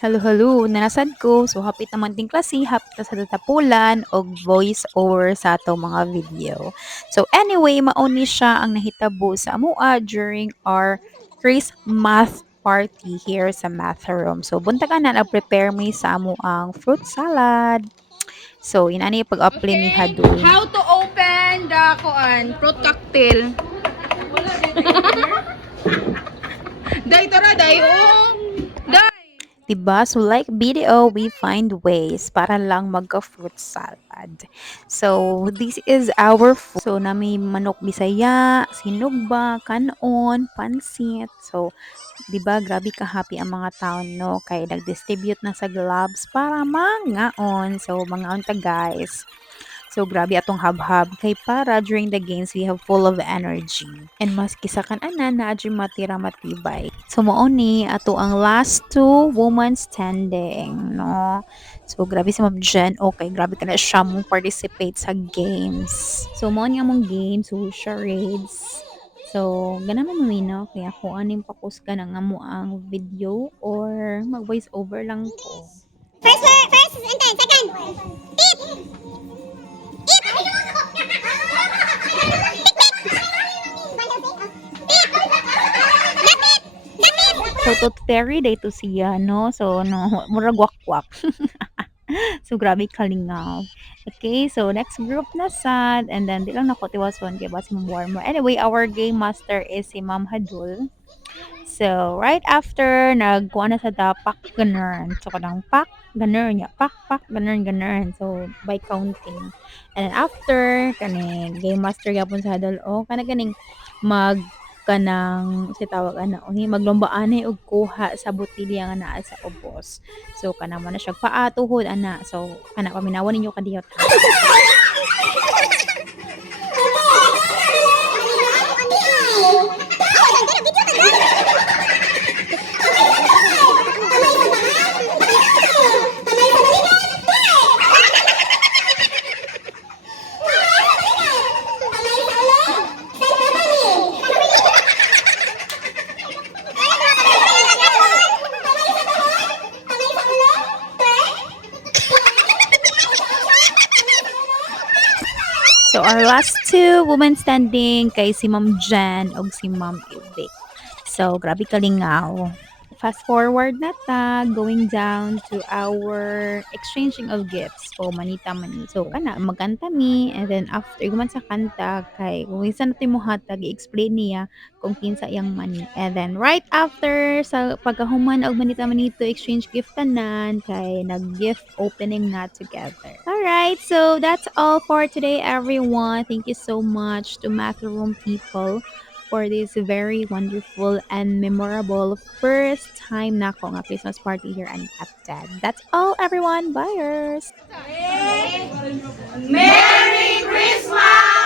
Hello, hello, nanasad ko. So, hapit naman din klase, hapit na sa tatapulan o voice over sa ato mga video. So, anyway, mauni siya ang nahitabo sa amua during our Christmas party here sa math room. So, buntagan na nag-prepare me sa amo ang fruit salad. So, inani pag-apply ni Okay, Hadul. how to open the fruit cocktail. Day tara, day oh. Day. Diba? So, like video, we find ways para lang magka-fruit salad. So, this is our food. So, na may manok bisaya, sinugba, kanon, pansit. So, diba, grabe ka-happy ang mga tao, no? Kaya nag-distribute na sa gloves para mangaon. So, mangaon ta, guys. So, grabe atong habhab. Kay para during the games, we have full of energy. And maski sa kanan na adyo matira matibay. So, mao ni ato ang last two women standing, no? So, grabe si Ma'am Jen. Okay, grabe ka na siya mong participate sa games. So, mao ni among games, so, charades. So, ganaman mo no? Kaya kung aning pakus ka ng amo ang video or mag-voice over lang ko. First is intern. Second, tip. So, to Terry, day to siya, no? So, no, murag wakwak. So, grabe kalingaw. Okay, so next group na sad. And then, di lang nakotiwason kaya ba si Ma'am Warmer. Anyway, our game master is si Ma'am Hadul. So, right after, nagkuha na sa da, pak, ganun. So, kanang pak, ganun niya. Pak, pak, ganun, ganun. So, by counting. And then after, kaning game master gapon sa Hadul, oh, kanang mag kanang si tawag ana uhi maglombaan og kuha sa botilya nga naa sa ubos. So kana man na siya paatuhod ana. So kana paminawan ninyo kadiyot. So our last two women standing kay si Ma'am Jan ug si Ma'am Ivic. So grabe kalingaw. Fast forward na ta, going down to our exchanging of gifts. O manita mani. So kana magkanta mi and then after guman sa kanta kay kung isa na mo hatag i-explain niya kung kinsa iyang money. And then right after sa pagkahuman og manita mani to exchange gift tanan kay nag-gift opening na together. Alright, so that's all for today everyone. Thank you so much to Math Room people for this very wonderful and memorable first time na ko nga Christmas party here at Captain. That's all everyone. Buyers! Merry Christmas!